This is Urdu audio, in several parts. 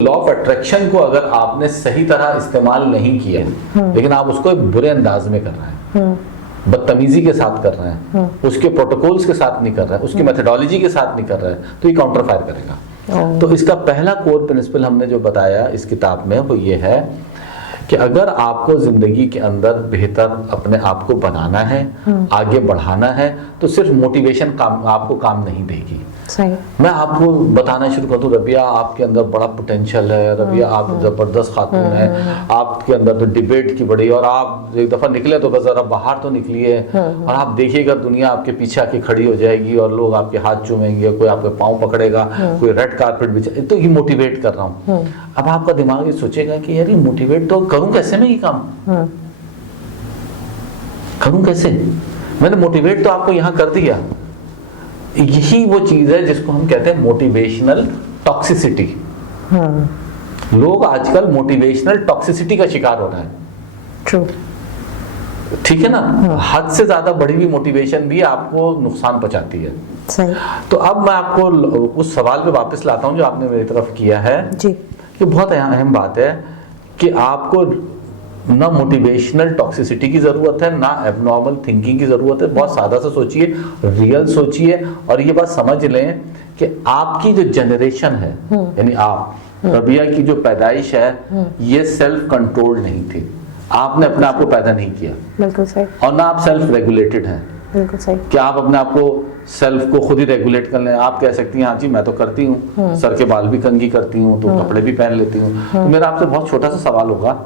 لا آف اٹریکشن کو اگر آپ نے صحیح طرح استعمال نہیں کیا لیکن آپ اس کو ایک برے انداز میں کر رہے ہیں، بدتمیزی کے ساتھ کر رہے ہیں، اس کے پروٹوکولز کے ساتھ نہیں کر رہے ہیں، اس کی میتھڈالوجی کے ساتھ نہیں کر رہے ہیں، تو یہ کاؤنٹر فائر کرے گا۔ تو اس کا پہلا کور پرنسپل ہم نے جو بتایا اس کتاب میں وہ یہ ہے کہ اگر آپ کو زندگی کے اندر بہتر اپنے آپ کو بنانا ہے، آگے بڑھانا ہے، تو صرف موٹیویشن آپ کو کام نہیں دے گی۔ میں آپ کو بتانا شروع کر دوں، ربیہ آپ کے اندر بڑا پوٹینشیل ہے، ربیہ آپ زبردست خاتون ہے، آپ کے اندر تو ڈیبیٹ کی بڑی، اور آپ ایک دفعہ نکلے تو بس ذرا باہر تو نکلیے اور آپ دیکھیے گا دنیا آپ کے پیچھے آ کے کھڑی ہو جائے گی اور لوگ آپ کے ہاتھ چومیں گے، کوئی آپ کے پاؤں پکڑے گا، کوئی ریڈ کارپیٹ بچھائے، تو یہ موٹیویٹ کر رہا ہوں۔ اب آپ کا دماغ یہ سوچے گا کہ یار یہ موٹیویٹ تو کروں کیسے میں، یہ کام کروں کیسے؟ میں نے موٹیویٹ تو آپ کو یہاں کر دیا۔ یہی وہ چیز ہے جس کو ہم کہتے ہیں موٹیویشنل ٹاکسیسٹی۔ لوگ آج کل موٹیویشنل ٹاکسیسٹی کا شکار ہو رہے ہیں، ٹھیک ہے نا؟ حد سے زیادہ بڑی بھی موٹیویشن بھی آپ کو نقصان پہنچاتی ہے۔ تو اب میں آپ کو اس سوال پہ واپس لاتا ہوں جو آپ نے میری طرف کیا ہے، کہ بہت اہم بات ہے کہ آپ کو نہ موٹیویشنل ٹاکسیسٹی کی ضرورت ہے، نہ ایب نارمل تھنکنگ کی ضرورت ہے۔ بہت سادہ سا سوچئے، ریئل سوچئے، اور یہ بات سمجھ لیں کہ آپ کی جو جنریشن ہے، یعنی آپ ربیہ کی جو پیدائش ہے، یہ سیلف کنٹرول نہیں تھی۔ آپ نے اپنے آپ کو پیدا نہیں کیا، بالکل صحیح، اور نہ آپ سیلف ریگولیٹڈ ہیں، بالکل صحیح، کہ آپ اپنے آپ کو سیلف کو خود ہی ریگولیٹ کر لیں۔ آپ کہہ سکتی ہیں ہاں جی میں تو کرتی ہوں، سر کے بال بھی کنگھی کرتی ہوں، تو کپڑے بھی پہن لیتی ہوں۔ تو میرا آپ سے بہت چھوٹا سا سوال ہوگا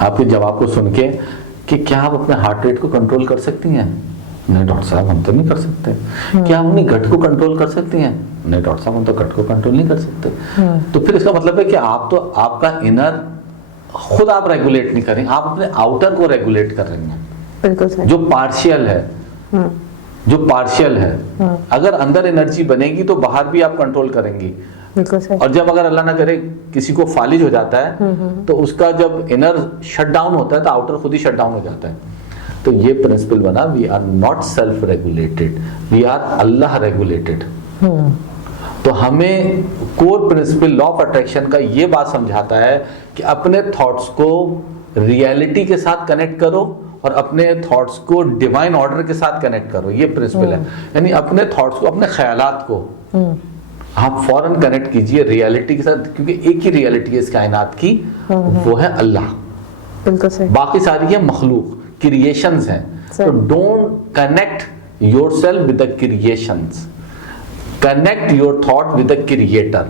آپ کے جواب کو سن کے کہ کیا آپ اپنے ہارٹ ریٹ کو کنٹرول کر سکتی ہیں؟ نہیں ڈاکٹر صاحب ہم تو نہیں کر سکتے۔ کیا آپ اپنی گٹ کو کنٹرول کر سکتی ہیں؟ نہیں ڈاکٹر صاحب ہم تو گٹ کو کنٹرول نہیں کر سکتے۔ تو پھر اس کا مطلب ہے کہ آپ کا انر خود آپ ریگولیٹ نہیں کریں، آپ اپنے آؤٹر کو ریگولیٹ کر رہی ہیں، بالکل صحیح، جو پارشل ہے۔ اگر اندر انرجی بنے گی تو باہر بھی آپ کنٹرول کریں گی، اور جب اگر اللہ نہ کرے کسی کو فالج ہو جاتا ہے تو اس کا جب انر شٹ ڈاؤن ہوتا ہے تو آؤٹر خود ہی شٹ ڈاؤن ہو جاتا ہے۔ تو یہ پرنسپل بنا، we are not self regulated, we are اللہ ریگولیٹڈ۔ تو ہمیں core principle law of attraction کا یہ بات سمجھاتا ہے کہ اپنے تھاٹس کو ریئلٹی کے ساتھ کنیکٹ کرو اور اپنے تھاٹس کو ڈیوائن آرڈر کے ساتھ کنیکٹ کرو۔ یہ پرنسپل ہے، یعنی اپنے تھاٹس کو، اپنے خیالات کو آپ فوراً کنیکٹ کیجئے ریئلٹی کے ساتھ، کیونکہ ایک ہی ریئلٹی ہے اس کائنات کی، وہ ہے اللہ، بالکل صحیح، باقی ساری ہے مخلوق، کریشنز ہیں۔ تو don't connect your self with the creations, connect your thought with the creator,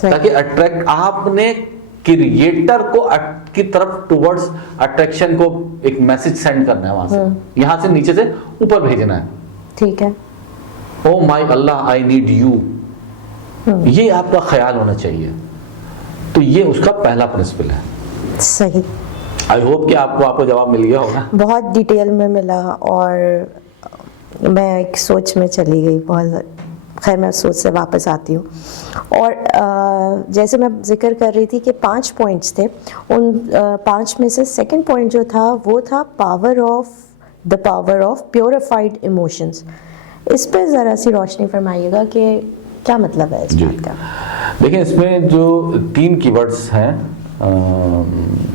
تاکہ اٹریکٹ آپ نے کریٹر کو کی طرف ٹورڈز اٹریکشن کو ایک میسج سینڈ کرنا ہے، وہاں سے، یہاں سے نیچے سے اوپر بھیجنا ہے، ٹھیک ہے؟ او مائی اللہ آئی نیڈ یو، یہ آپ کا خیال ہونا چاہیے۔ تو یہ اس کا پہلا پرنسپل ہے۔ صحیح، آئی ہوپ کہ آپ کو جواب مل گیا ہوگا، بہت ڈیٹیل میں ملا، اور میں ایک سوچ میں چلی گئی بہت۔ خیر میں سوچ سے واپس آتی ہوں، اور جیسے میں ذکر کر رہی تھی کہ 5 پوائنٹس تھے، ان 5 میں سے سیکنڈ پوائنٹ جو تھا وہ تھا پاور آف پیوریفائڈ ایموشنز۔ اس پہ ذرا سی روشنی فرمائیے گا کہ کیا مطلب ہے اس بات کا؟ دیکھیں اس میں جو 3 کی ورڈز ہیں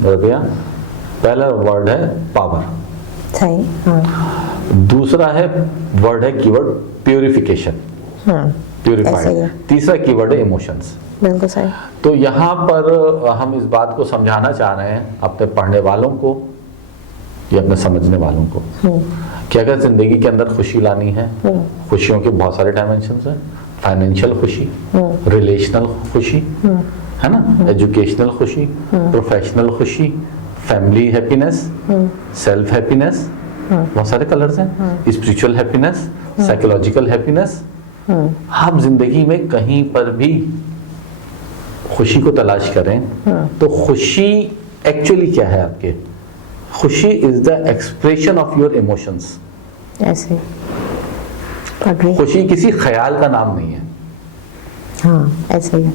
ربیہ، پہلا ورڈ ہے پاور، صحیح، دوسرا ہے ورڈ ہے کی ورڈ پیوریفیکیشن، پیوریفائڈ، تیسرا کی ورڈ ہے ایموشنز، بالکل صحیح۔ تو یہاں پر ہم اس بات کو سمجھانا چاہ رہے ہیں اپنے پڑھنے والوں کو یا اپنے سمجھنے والوں کو کہ اگر زندگی کے اندر خوشی لانی ہے، خوشیوں کے بہت سارے ڈائمینشنز ہیں، فائنینشیل خوشی، ریلیشنل خوشی ہے نا، ایجوکیشنل خوشی، پروفیشنل خوشی، فیملی ہیپینس، سیلف ہیپینس، بہت سارے کلرز ہیں، اسپریچول ہیپینس، سائیکولوجیکل ہیپینس۔ آپ زندگی میں کہیں پر بھی خوشی کو تلاش کریں تو خوشی ایکچولی کیا ہے آپ کے؟ خوشی is the expression of your emotions. ایسے خوشی کسی خیال کا نام نہیں ہے، ہاں ایسے ہی،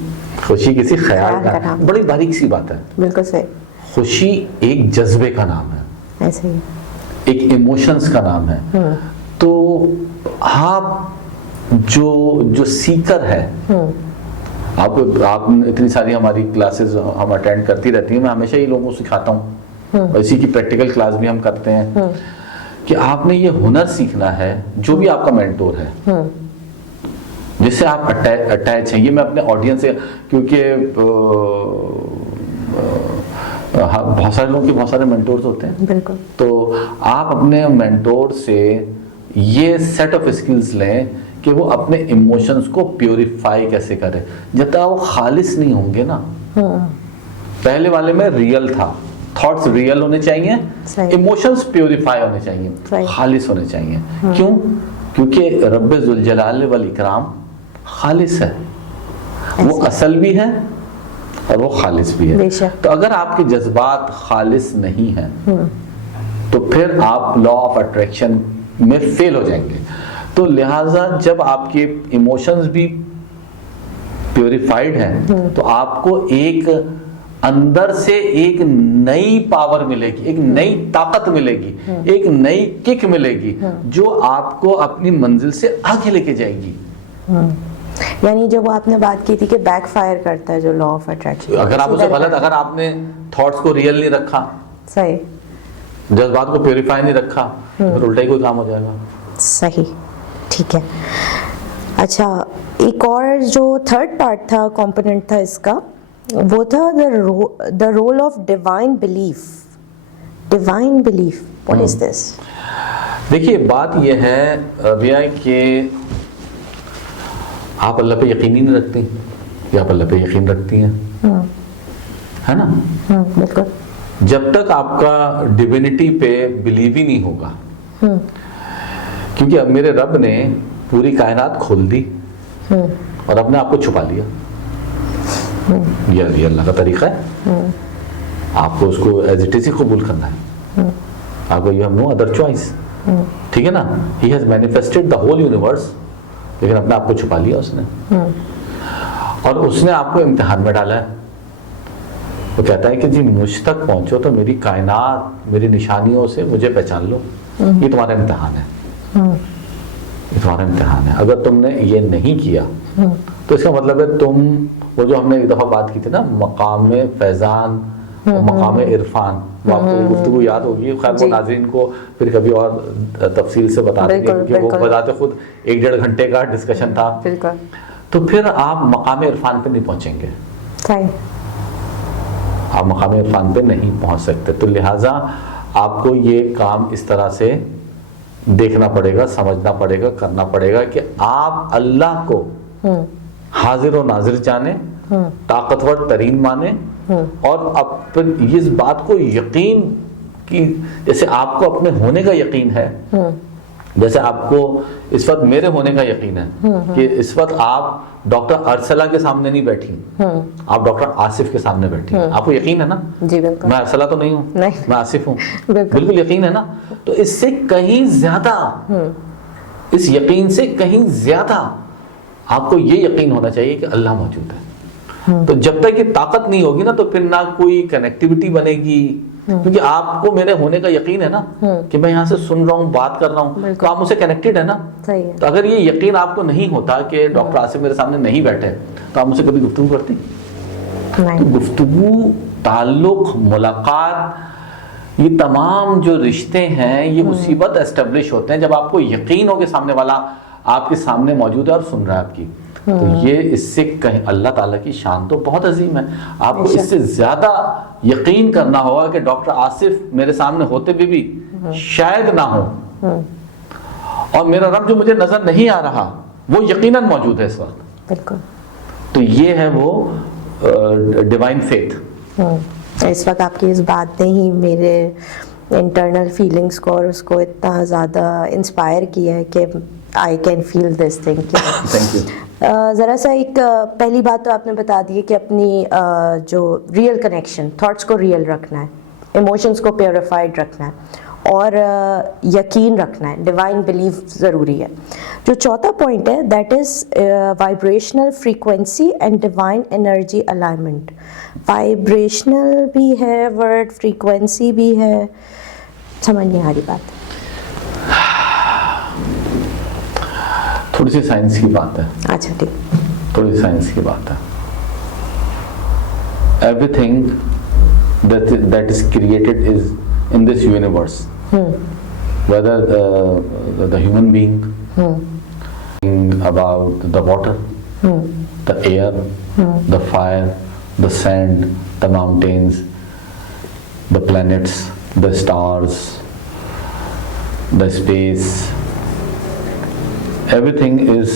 خوشی کسی خیال کا نام، بڑی باریک سی بات ہے، بالکل صحیح۔ خوشی ایک جذبے کا نام ہے، ایسے ہی ایک ایموشنز کا نام ہے۔ تو آپ جو سیکر ہے آپ اتنی ساری ہماری کلاسز ہم اٹینڈ کرتی رہتی ہیں, میں ہمیشہ یہ لوگوں کو سکھاتا ہوں, اسی کی پریکٹیکل کلاس بھی ہم کرتے ہیں کہ آپ نے یہ ہنر سیکھنا ہے, جو بھی آپ کا مینٹور ہے جس سے آپ اٹیچ ہیں. یہ میں اپنے آڈینس سے, کیونکہ بہت سارے لوگوں کے بہت سارے مینٹورز ہوتے ہیں, بالکل, تو آپ اپنے مینٹور سے یہ سیٹ آف اسکلز لیں کہ وہ اپنے ایموشنز کو پیوریفائی کیسے کرے. جب تک وہ خالص نہیں ہوں گے نا, پہلے والے میں ریئل تھا, تھاٹس ریئل ہونے چاہیے, ایموشنز پیوریفائی ہونے چاہیے, خالص ہونے چاہیے. کیوں؟ کیونکہ رب ذوالجلال والاکرام خالص ہے, وہ اصل بھی ہے اور وہ خالص بھی ہے. تو اگر آپ کے جذبات خالص نہیں ہیں تو پھر آپ لا آف اٹریکشن میں فیل ہو جائیں گے. تو لہٰذا جب آپ کے ایموشنز بھی پیوریفائڈ ہیں تو آپ کو ایک اندر سے ایک نئی پاور ملے گی, ایک نئی طاقت ملے گی, ایک نئی کک ملے گی جو آپ کو اپنی منزل سے آگے لے کے جائے گی. یعنی جو وہ آپ نے بات کی تھی کہ بیک فائر کرتا ہے جو لا آف اٹریکشن, اگر آپ اسے غلط, اگر آپ نے تھاٹس کو ریئل نہیں رکھا, صحیح, جذبات کو پیوریفائی نہیں رکھا, پھر الٹا ہی کوئی کام ہو جائے گا. صحیح, ٹھیک ہے. اچھا, ایک اور جو تھرڈ پارٹ تھا, کمپوننٹ تھا اس کا, وہ تھا the role of divine belief. Divine belief, what is this? دیکھیے بات یہ ہے ربیہ کہ آپ اللہ پہ یقین ہی نہیں رکھتی یا آپ اللہ پہ یقین رکھتی ہیں, ہے نا؟ بالکل. جب تک آپ کا ڈیوینٹی پہ بلیو ہی نہیں ہوگا, کیونکہ اب میرے رب نے پوری کائنات کھول دی اور اپنے آپ کو چھپا لیا. یہ اللہ کا طریقہ ہے, آپ کو اس کو ایز اٹ از ہی قبول کرنا ہے. آپ کو you have no other choice, ٹھیک ہے نا. He has manifested the whole universe, لیکن اپنے آپ کو چھپا لیا اس نے, اور اس نے آپ کو امتحان میں ڈالا ہے. وہ کہتا ہے کہ جی مجھ تک پہنچو تو میری کائنات, میری نشانیوں سے مجھے پہچان لو. یہ تمہارا امتحان ہے, یہ تمہارا امتحان ہے. اگر تم نے یہ نہیں کیا تو اس کا مطلب ہے تم, وہ جو ہم نے ایک دفعہ بات کی تھی نا, مقام فیضان اور مقام عرفان, وہ آپ کو گفتگو یاد ہوگی, خیر وہ ناظرین کو پھر کبھی اور تفصیل سے بتا دیں گے, کیونکہ وہ بذات خود 1-1.5 گھنٹے کا ڈسکشن تھا. تو پھر آپ مقام عرفان پہ نہیں پہنچیں گے, آپ مقام عرفان پہ نہیں پہنچ سکتے. تو لہٰذا آپ کو یہ کام اس طرح سے دیکھنا پڑے گا, سمجھنا پڑے گا, کرنا پڑے گا کہ آپ اللہ کو حاضر و ناظر جانیں, طاقتور ترین مانیں, اور اب پھر اس بات کو یقین کی, جیسے آپ کو اپنے ہونے کا یقین ہے, جیسے آپ کو اس وقت میرے ہونے کا یقین ہے کہ اس وقت آپ ڈاکٹر ارسلہ کے سامنے نہیں بیٹھی, آپ ڈاکٹر آصف کے سامنے بیٹھی. آپ کو یقین ہے نا, میں ارسلہ تو نہیں ہوں, میں آصف ہوں, بالکل یقین ہے نا. تو اس سے کہیں زیادہ, اس یقین سے کہیں زیادہ آپ کو یہ یقین ہونا چاہیے کہ اللہ موجود ہے. تو جب تک یہ طاقت نہیں ہوگی نا تو پھر نہ کوئی کنیکٹیوٹی بنے گی, کیونکہ آپ کو میرے ہونے کا یقین ہے نا کہ میں یہاں سے سن رہا ہوں, بات کر رہا ہوں, تو آپ مجھ سے کنیکٹڈ ہے نا. تو اگر یہ یقین آپ کو نہیں ہوتا کہ ڈاکٹر آصف میرے سامنے نہیں بیٹھے, تو آپ مجھ سے کبھی گفتگو کرتے؟ گفتگو, تعلق, ملاقات, یہ تمام جو رشتے ہیں یہ اسی وقت اسٹیبلش ہوتے ہیں جب آپ کو یقین ہو کہ سامنے والا آپ کے سامنے موجود ہے اور سن رہا ہے آپ کی. تو یہ اس سے کہیں, اللہ تعالیٰ کی شان تو بہت عظیم ہے, آپ کو اس سے زیادہ یقین کرنا ہوگا کہ ڈاکٹر آصف میرے سامنے ہوتے بھی شاید نہ ہو, اور میرا رب جو مجھے نظر نہیں آ رہا وہ یقیناً موجود ہے اس وقت. بالکل. تو یہ ہے وہ ڈیوائن فیتھ. اس وقت آپ کی اس بات نے ہی میرے انٹرنل فیلنگز کو اور اس کو اتنا زیادہ انسپائر کیا ہے کہ I can feel this thing. Thank you. ذرا سا ایک پہلی بات تو آپ نے بتا دی کہ اپنی جو ریئل کنیکشن, تھاٹس کو ریئل رکھنا ہے, ایموشنس کو پیوریفائڈ رکھنا ہے, اور یقین رکھنا ہے, ڈیوائن بلیف ضروری ہے. جو چوتھا پوائنٹ ہے that is vibrational frequency and divine energy alignment. Vibrational بھی ہے ورڈ, فریکوینسی بھی ہے, سمجھ نہیں آ رہی بات. تھوڑی سی سائنس کی بات ہے. اچھا ٹھیک, تھوڑی سی سائنس کی بات ہے. everything that is created is in this universe, whether the human being, about the water, the air, the fire, the sand, the mountains, the planets, the stars, the space, everything is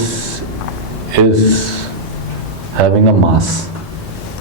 having a mass.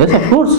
Yes, of course.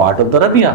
part of the rabia.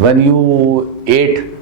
When you ate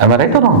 Am I right or wrong?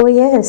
Oh yes.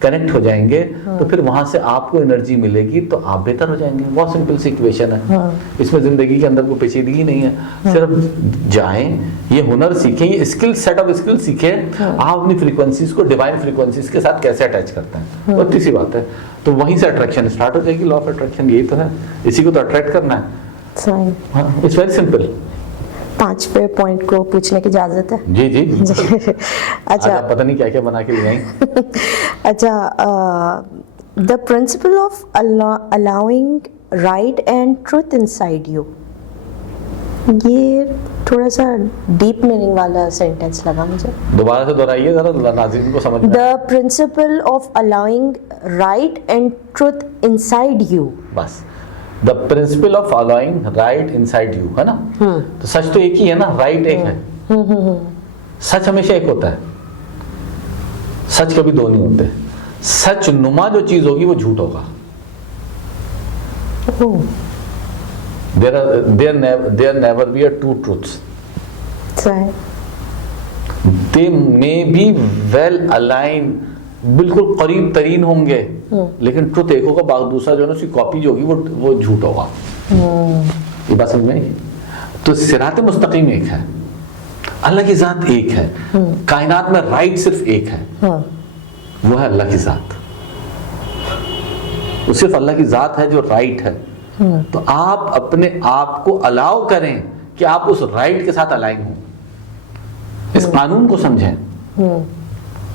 Connect ہو جائیں گے تو پھر وہاں سے آپ کو انرجی ملے گی تو آپ بہتر ہو جائیں گے. بہت سمپل سی ایکویشن ہے, اس میں زندگی کے اندر کوئی پیچیدگی نہیں ہے. صرف جائیں, یہ ہنر سیکھیں, یہ اسکل سیٹ آف اسکل سیکھیں, آپ اپنی فریکوینسیز کو ڈیوائن فریکوینسیز کے ساتھ کیسے اٹیچ کرتے ہیں, بہت سی بات ہے. تو وہیں سے اٹریکشن اسٹارٹ ہو جائے گی. لا آف اٹریکشن یہی تو ہے, اسی کو تو اٹریکٹ کرنا ہے. It's very simple. 5 پوائنٹ کو پوچھنے کی اجازت ہے؟ جی جی. اچھا, پتہ نہیں کیا کیا بنا کے لے آئیں. اچھا, the principle of allowing right and truth inside you, یہ تھوڑا سا ڈیپ میننگ والا سینٹینس لگا مجھے. دوبارہ سے دہرائیے ذرا ناظرین کو سمجھ میں. The principle of allowing right and truth inside you. بس the principle of allowing right inside you ہے نا. تو سچ تو ایک ہی ہے نا, رائٹ ایک ہے. سچ ہمیشہ ایک ہوتا ہے, سچ کبھی دو نہیں ہوتے. سچ نما جو چیز ہوگی وہ جھوٹ ہوگا. there never be a two truths. they may be well aligned, بالکل قریب ترین ہوں گے, لیکن ٹروتھ ایک ہوگا, باقی دوسرا جو ہے اس کی کاپی جو ہوگی وہ جھوٹ ہوگا. یہ بات سمجھ میں آئی. تو صراط مستقیم ایک ہے, اللہ کی ذات ایک ہے, کائنات میں رائٹ صرف ایک ہے, وہ ہے اللہ کی ذات. وہ صرف اللہ کی ذات ہے جو رائٹ ہے. تو آپ اپنے آپ کو الاؤ کریں کہ آپ اس رائٹ کے ساتھ الائن ہوں, اس قانون کو سمجھیں,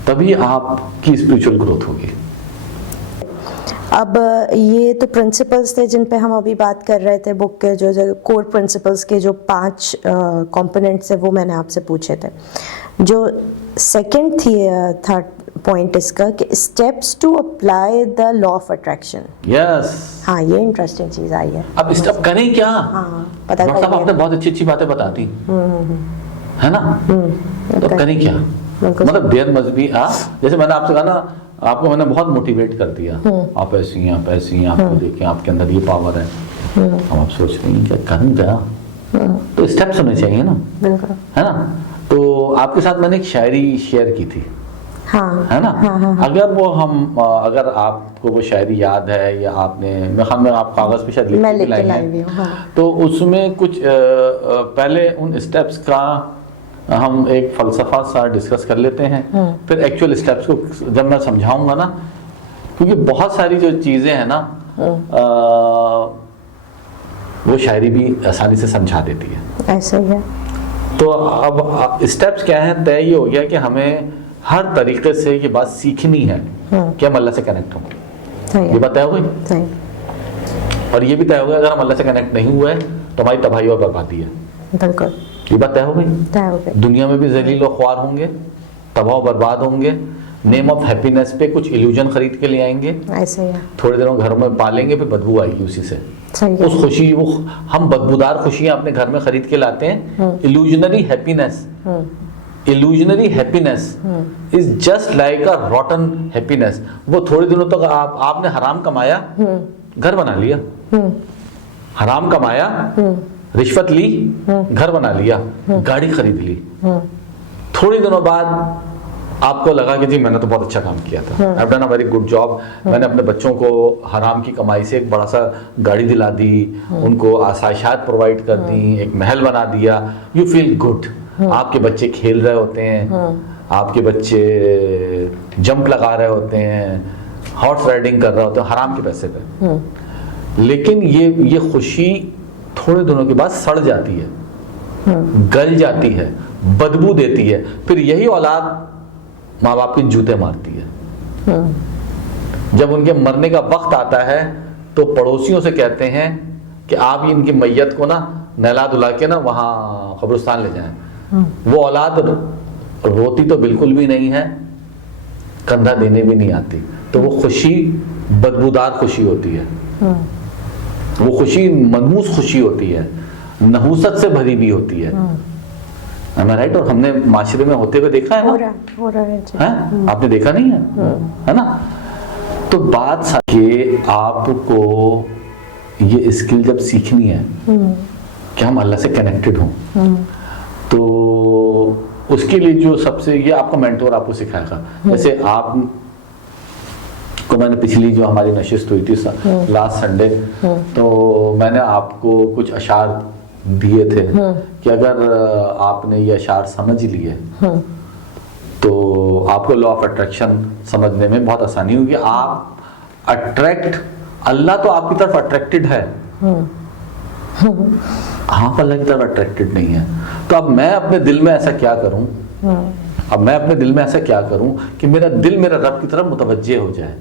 تبھی آپ کی اسپریچول گروتھ ہوگی. اب یہ تو پرنسپلز تھے جن پہ ہم ابھی بات کر رہے تھے, بک کے جو کور پرنسپلز کے جو 5 کمپوننٹس ہیں وہ میں نے آپ سے پوچھے تھے. جو سیکنڈ تھرڈ پوائنٹ اس کا کہ steps to apply the law of attraction. Yes, ہاں یہ انٹرسٹنگ چیز آئی ہے. اب اسٹیپ کریں کیا؟ ہاں پتا ڈاکٹر صاحب آپ نے بہت اچھی باتیں بتا دی ہے نا, تو کریں کیا؟ مطلب دیر مذہبی, جیسے میں نے آپ سے کہا نا, آپ کو میں نے بہت موٹیویٹ کر دیا, آپ ایسی ہیں, آپ ایسی ہیں, آپ کو دیکھیں, آپ کے اندر یہ پاور ہے. اب آپ سوچ رہی ہیں کہ کریں کیا, تو اسٹیپس ہونے چاہیے نا, ہے نا. تو آپ کے ساتھ میں نے ایک شاعری شیئر کی تھی, ہے نا. اگر آپ کو وہ شاعری یاد ہے یا آپ نے, میں آپ کاغذ پہ شاید لکھ کے لائی ہیں, تو اس میں کچھ پہلے ان اسٹیپس کا ہم ایک فلسفہ سا ڈسکس کر لیتے ہیں, پھر ایکچوئل اسٹیپس کو جب میں سمجھاؤں گا نا, کیونکہ بہت ساری جو چیزیں ہیں نا وہ شاعری بھی آسانی سے سمجھا دیتی ہے. ایسا ہی ہے. تو اب اسٹیپس کیا ہیں, طے یہ ہو گیا کہ ہمیں ہر طریقے سے یہ بات سیکھنی ہے کہ ہم اللہ سے کنیکٹ ہوں. یہ بات طے ہو گئی, اور یہ بھی طے ہو گیا اگر ہم اللہ سے کنیکٹ نہیں ہوئے تو ہماری تباہی اور بربادی ہے. بالکل, یہ بات طے ہو گئی. دنیا میں بھی ذلیل و خوار ہوں گے, تباہ و برباد ہوں گے, نیم آف ہیپینس پہ کچھ ایلوژن خرید کے لے آئیں گے, تھوڑے دنوں گھروں میں پالیں گے, پھر بدبو آئے گی اسی سے. اس خوشی, وہ ہم بدبودار خوشیاں اپنے گھر میں خرید کے لاتے ہیں. ایلوژنری happiness, illusionary happiness is just like a rotten happiness. وہ تھوڑے دنوں تک آپ نے حرام کمایا, گھر بنا لیا, حرام کمایا, رشوت لی, گھر بنا لیا, گاڑی خرید لی. تھوڑے دنوں بعد آپ کو لگا کہ جی میں نے تو بہت اچھا کام کیا تھا, I've done a very good job. میں نے اپنے بچوں کو حرام کی کمائی سے ایک بڑا سا گاڑی دلا دی, ان کو آسائشات پرووائڈ کر دی, ایک محل بنا دیا. You feel good. آپ کے بچے کھیل رہے ہوتے ہیں, آپ کے بچے جمپ لگا رہے ہوتے ہیں, ہارس رائڈنگ کر رہے ہوتے ہیں حرام کے پیسے پہ. لیکن یہ خوشی تھوڑے دنوں کے بعد سڑ جاتی ہے, گل جاتی ہے, بدبو دیتی ہے. پھر یہی اولاد ماں باپ کے جوتے مارتی ہے. جب ان کے مرنے کا وقت آتا ہے تو پڑوسیوں سے کہتے ہیں کہ آپ ان کی میت کو نا نہلا دھلا کے نا وہاں قبرستان لے جائیں. وہ اولاد روتی تو بالکل بھی نہیں ہے, کندھا دینے بھی نہیں آتی. تو وہ خوشی بدبودار خوشی ہوتی ہے, وہ خوشی منحوس خوشی ہوتی ہے, نحوست سے بھری بھی ہوتی ہے. رائٹ. اور ہم نے معاشرے میں ہوتے ہوئے دیکھا ہے نا, آپ نے دیکھا نہیں ہے نا. تو بات کہ آپ کو یہ اسکل جب سیکھنی ہے کہ ہم اللہ سے کنیکٹڈ ہوں, تو اس کے لیے جو سب سے, یہ آپ کا مینٹور آپ کو سکھائے گا. جیسے آپ کو میں نے پچھلی جو ہماری نشست ہوئی تھی لاسٹ سنڈے، تو میں نے آپ کو کچھ اشعار دیے تھے کہ اگر آپ نے یہ اشعار سمجھ لیے تو آپ کو لا آف اٹریکشن سمجھنے میں بہت آسانی ہوگی. آپ اٹریکٹ، اللہ تو آپ کی طرف اٹریکٹڈ ہے، آپ اللہ کی طرف اٹریکٹڈ نہیں ہے. تو اب میں اپنے دل میں ایسا کیا کروں کہ میرا دل میرا رب کی طرف متوجہ ہو جائے.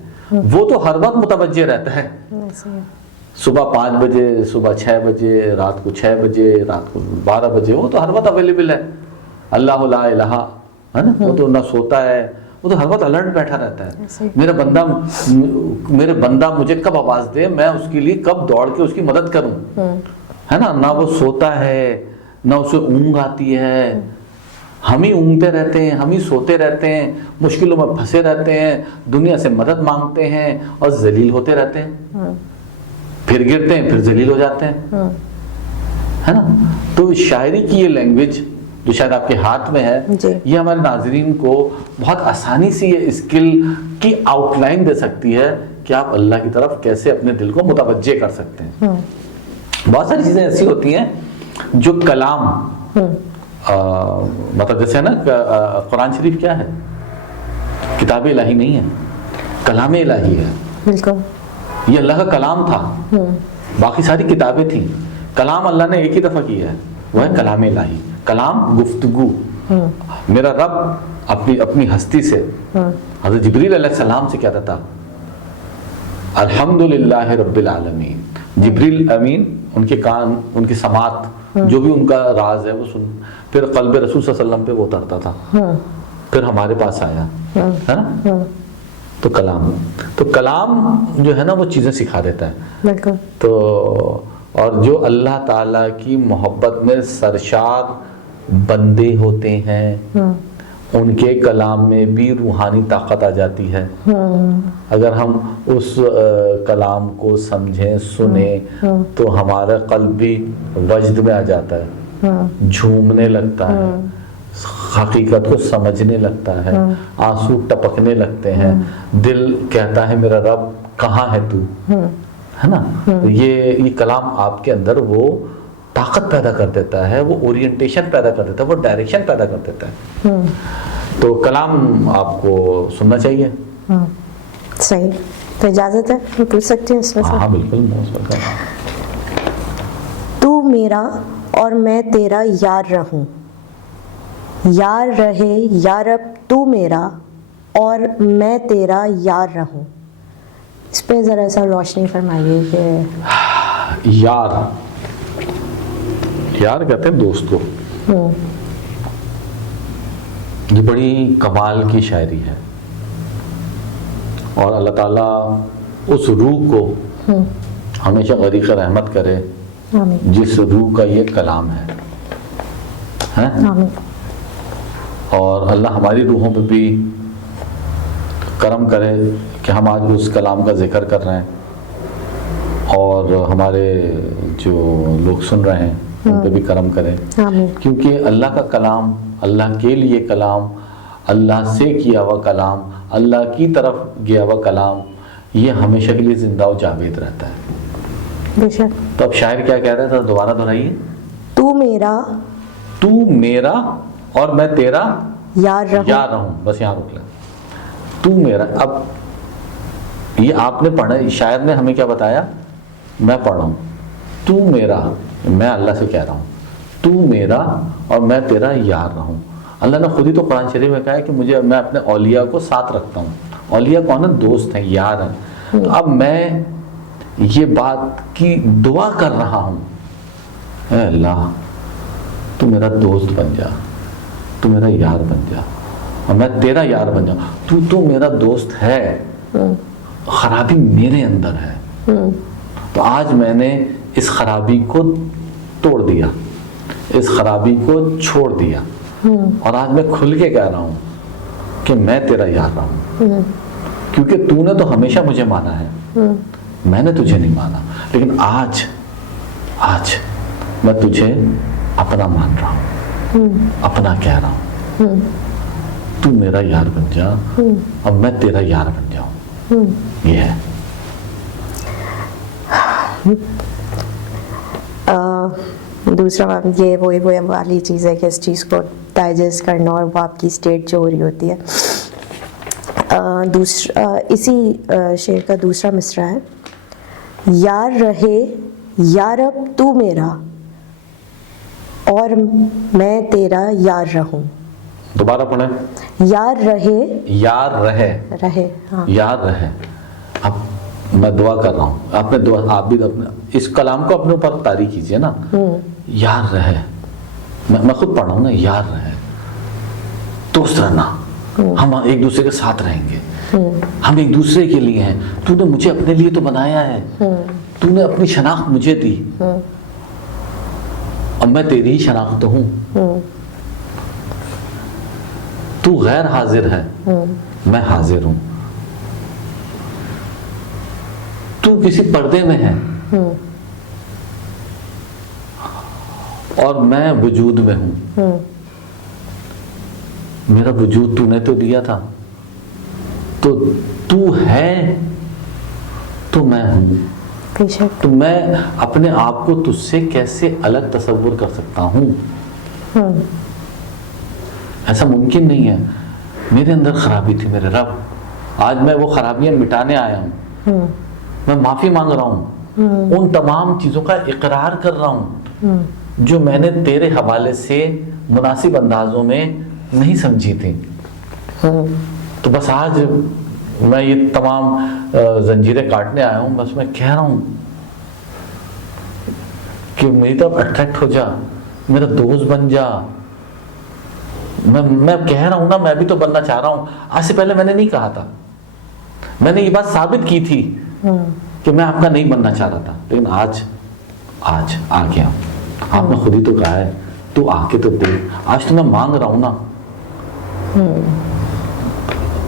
وہ تو ہر وقت متوجہ رہتا ہے، صبح 5 بجے، صبح 6 بجے، رات کو 6 بجے، رات کو 12 بجے، وہ تو ہر وقت اویلیبل ہے. اللہ لا الہ ہے نا، وہ تو نہ سوتا ہے، وہ تو ہر وقت الرٹ بیٹھا رہتا ہے. میرے بندہ مجھے کب آواز دے، میں اس کے لیے کب دوڑ کے اس کی مدد کروں، ہے نا. نہ وہ سوتا ہے، نہ اسے اونگ آتی ہے. ہم ہی اونگتے رہتے ہیں، ہم ہی سوتے رہتے ہیں، مشکلوں میں پھنسے رہتے ہیں، دنیا سے مدد مانگتے ہیں اور ذلیل ہوتے رہتے ہیں. پھر گرتے ہیں، پھر ذلیل ہو جاتے ہیں، ہے نا. تو شاعری کی یہ لینگویج جو شاید آپ کے ہاتھ میں ہے، یہ ہمارے ناظرین کو بہت آسانی سے یہ اسکل کی آؤٹ لائن دے سکتی ہے کہ آپ اللہ کی طرف کیسے اپنے دل کو متوجہ کر سکتے ہیں. بہت ساری چیزیں ایسی ہوتی ہیں جو کلام، مطلب جیسے نا قرآن شریف کیا ہے، کتاب الہی نہیں ہے، کلام الہی ہے. بالکل، یہ اللہ کا کلام تھا، باقی ساری کتابیں تھیں. کلام اللہ نے ایک ہی دفعہ کیا ہے، وہ ہے کلام الہی. کلام گفتگو. میرا رب اپنی ہستی سے حضرت جبریل علیہ السلام سے کہتا تھا الحمدللہ رب العالمین. جبریل امین ان کے کان، ان کی سماعت، جو بھی ان کا راز ہے وہ سن، پھر قلب رسول صلی اللہ علیہ وسلم پہ وہ اترتا تھا، پھر ہمارے پاس آیا، ہے نا. تو کلام جو ہے نا وہ چیزیں سکھا دیتا ہے. تو اور جو اللہ تعالیٰ کی محبت میں سرشار بندے ہوتے ہیں، ان کے کلام میں بھی روحانی طاقت آ جاتی ہے. اگر ہم اس کلام کو سمجھیں، سنیں، تو ہمارا قلب بھی وجد میں آ جاتا ہے، جھومنے لگتا ہے، حقیقت کو سمجھنے لگتا ہے، آنسو ٹپکنے لگتے ہیں، دل کہتا ہے میرا رب کہاں ہے تو، ہے نا. یہ کلام آپ کے اندر وہ طاقت پیدا کر دیتا ہے، وہ اورینٹیشن پیدا کر دیتا ہے، وہ ڈائریکشن پیدا کر دیتا ہے. تو کلام آپ کو سننا چاہیے. صحیح. تو اجازت ہے میں پوچھ سکتی ہوں اس میں سے؟ ہاں بالکل. تو میرا اور میں تیرا یار رہوں، یار رہے یا رب تو میرا اور میں تیرا یار رہوں. اس پہ ذرا سا روشنی فرمائیے. کہ یار کہتے ہیں دوست کو. یہ بڑی کمال کی شاعری ہے، اور اللہ تعالیٰ اس روح کو ہمیشہ غریق رحمت کرے جس روح کا یہ کلام ہے. اور اللہ ہماری روحوں پہ بھی کرم کرے کہ ہم آج اس کلام کا ذکر کر رہے ہیں، اور ہمارے جو لوگ سن رہے ہیں ان پہ بھی کرم کرے. کیونکہ اللہ کا کلام، اللہ کے لیے کلام، اللہ سے کیا ہوا کلام، اللہ کی طرف گیا ہوا کلام، یہ ہمیشہ کے لیے زندہ و جاوید رہتا ہے. بے شک. تو اب شاعر کیا کہہ رہا تھا، دوبارہ دہرائیے. تو میرا اور میں تیرا یار رہوں. بس یہاں رک لیں. تو میرا، اب یہ آپ نے پڑھا، شاعر نے ہمیں کیا بتایا، میں پڑھ رہا ہوں. تو میرا، میں اللہ سے کہہ رہا ہوں، تو میرا اور میں تیرا یار رہوں. اللہ نے خود ہی تو قرآن شریف میں کہا ہے کہ میں اپنے اولیاء کو ساتھ رکھتا ہوں. اولیاء کون ہیں؟ دوست ہیں، یار ہیں. تو اب میں یہ بات کی دعا کر رہا ہوں، اے اللہ تو میرا دوست بن جا، تو میرا یار بن جا، اور میں تیرا یار بن جاؤں. تو میرا دوست ہے، خرابی میرے اندر ہے، تو آج میں نے اس خرابی کو توڑ دیا، اس خرابی کو چھوڑ دیا، اور آج میں کھل کے کہہ رہا ہوں کہ میں تیرا یار رہوں. کیونکہ تو نے تو ہمیشہ مجھے مانا ہے، میں نے تجھے نہیں مانا، لیکن آج میں تجھے اپنا مان رہا ہوں، اپنا کہہ رہا ہوں. تو میرا یار بن جا اور میں تیرا یار بن جاؤں. یہ ہے. دوسرا یہ وہی والی چیز ہے کہ اس چیز کو ڈائجسٹ کرنا اور وہ آپ کی اسٹیٹ جو ہو رہی ہوتی ہے. دوسرا اسی شعر کا دوسرا مصرع ہے, یار رہے یارب تو میرا اور میں تیرا یار رہوں. دوبارہ پڑھیں. یار رہے, یار رہے, ہاں یار رہے. اب میں دعا کر رہا ہوں, آپ نے دعا, آپ بھی اپنے اس کلام کو اپنے اوپر طاری کیجئے نا. یار رہے, میں خود پڑھ رہا ہوں نا, یار رہے, دوست رہنا, ہم ایک دوسرے کے ساتھ رہیں گے, ہم ایک دوسرے کے لیے ہیں. تو نے مجھے اپنے لیے تو بنایا ہے, تو نے اپنی شناخت مجھے دی, اب میں تیری ہی شناخت ہوں. تو غیر حاضر ہے, میں حاضر ہوں. تو کسی پردے میں ہے اور میں وجود میں ہوں. میرا وجود تو نے تو دیا تھا, تو ہے تو میں ہوں. تو میں اپنے آپ کو تجھ سے کیسے الگ تصور کر سکتا ہوں؟ ایسا ممکن نہیں ہے. میرے اندر خرابی تھی میرے رب, آج میں وہ خرابیاں مٹانے آیا ہوں. میں معافی مانگ رہا ہوں, ان تمام چیزوں کا اقرار کر رہا ہوں جو میں نے تیرے حوالے سے مناسب اندازوں میں نہیں سمجھی تھی. تو بس آج میں یہ تمام زنجیریں کاٹنے آیا ہوں. بس میں کہہ رہا ہوں کہ میری طرف اٹریکٹ ہو جا, میرا دوست بن جا. میں کہہ رہا ہوں نا, میں بھی تو بننا چاہ رہا ہوں. آج سے پہلے میں نے نہیں کہا تھا, میں نے یہ بات ثابت کی تھی کہ میں آپ کا نہیں بننا چاہ رہا تھا, لیکن آج آ گیا. آپ نے خود ہی تو کہا ہے, تو آ کے تو دے. آج تو میں مانگ رہا ہوں نا.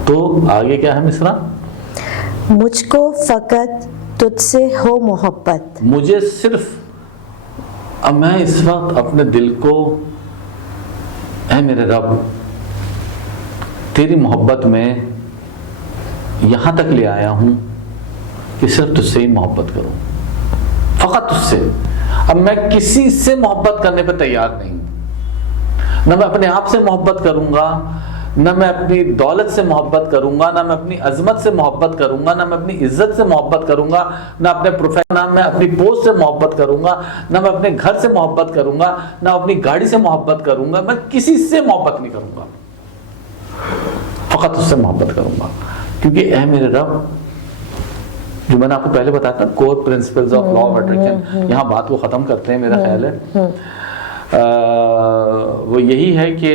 تو آگے کیا ہے مصرع؟ مجھ کو فقط تجھ سے ہو محبت. مجھے صرف, اب میں اس وقت اپنے دل کو, اے میرے رب, تیری محبت میں یہاں تک لے آیا ہوں کہ صرف تجھ سے ہی محبت کروں, فقط تجھ سے. اب میں کسی سے محبت کرنے پہ تیار نہیں. نہ میں اپنے آپ سے محبت کروں گا, نہ میں اپنی دولت سے محبت کروں گا, نہ میں اپنی عظمت سے محبت کروں گا, نہ میں اپنی عزت سے محبت کروں گا, نہ اپنے پروفیشن, نہ میں اپنی پوسٹ سے محبت کروں گا, نہ میں اپنے گھر سے محبت کروں گا, نہ اپنی گاڑی سے محبت کروں گا. میں کسی سے محبت نہیں کروں گا, فقط اس سے محبت کروں گا. کیونکہ اے میرے رب, جو میں نے آپ کو پہلے بتایا تھا, core principles of law of attraction, یہاں بات کو ختم کرتے ہیں میرا خیال ہے. وہ یہی ہے کہ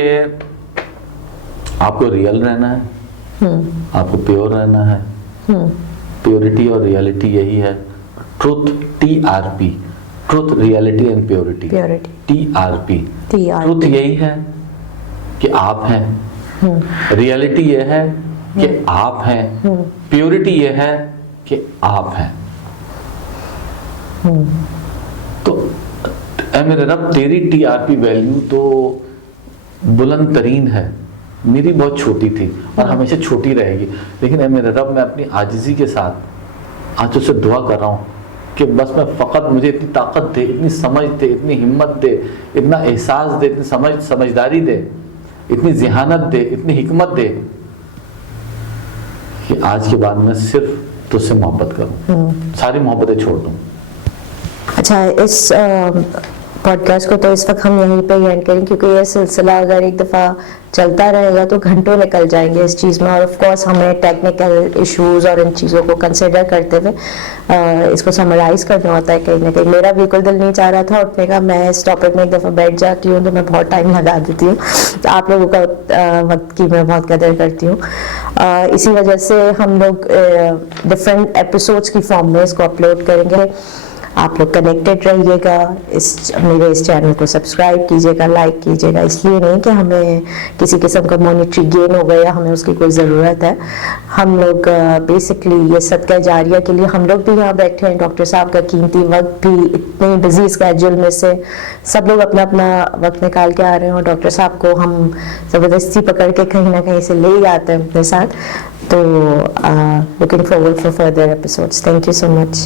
آپ کو ریئل رہنا ہے, آپ کو پیور رہنا ہے. پیورٹی اور ریئلٹی یہی ہے. Truth, TRP, truth, reality and purity. TRP, truth یہی ہے کہ آپ ہیں, ریئلٹی یہ ہے کہ آپ ہیں, پیورٹی یہ ہے کہ آپ ہیں. تو اے میرے رب, تیری TRP ویلیو تو بلند ترین ہے, میری بہت چھوٹی تھی اور ہمیشہ چھوٹی رہے گی. لیکن اے میرے رب, میں اپنی عاجزی کے ساتھ آج تجھ سے دعا کر رہا ہوں کہ بس میں فقط, مجھے اتنی طاقت دے, اتنی سمجھ دے, اتنی ہمت دے, اتنا احساس دے, اتنی سمجھداری دے, اتنی ذہانت دے, اتنی حکمت دے کہ آج کے بعد میں صرف تجھ سے محبت کروں, ساری محبتیں چھوڑ دوں. اچھا, اس پوڈ کاسٹ کو تو اس وقت ہم یہیں پہ اینڈ کریں, کیونکہ یہ سلسلہ اگر ایک دفعہ چلتا رہے گا تو گھنٹوں نکل جائیں گے اس چیز میں. اور آف کورس ہمیں ٹیکنیکل ایشوز اور ان چیزوں کو کنسیڈر کرتے ہوئے اس کو سمرائز کرنا ہوتا ہے کہیں نہ کہیں. میرا بالکل دل نہیں چاہ رہا تھا اٹھنے کا, میں اس ٹاپک میں ایک دفعہ بیٹھ جاتی ہوں تو میں بہت ٹائم لگا دیتی ہوں. آپ لوگوں کا وقت کی میں بہت قدر کرتی ہوں. اسی وجہ سے ہم لوگ ڈفرینٹ ایپیسوڈس کی فارم میں اس کو اپلوڈ کریں گے. آپ لوگ کنیکٹڈ رہیے گا, میرے اس چینل کو سبسکرائب کیجیے گا, لائک کیجیے گا. اس لیے نہیں کہ ہمیں کسی قسم کا مانیٹری گین ہو گیا, ہمیں اس کی کوئی ضرورت ہے. ہم لوگ بیسکلی یہ صدقہ جاریہ کے لیے ہم لوگ بھی یہاں بیٹھے ہیں. ڈاکٹر صاحب کا قیمتی وقت بھی, اتنے بزی اسکیجول میں سے سب لوگ اپنا اپنا وقت نکال کے آ رہے ہیں, اور ڈاکٹر صاحب کو ہم زبردستی پکڑ کے کہیں نہ کہیں سے لے ہی آتے ہیں اپنے ساتھ. تو looking forward for further episodes. Thank you so much.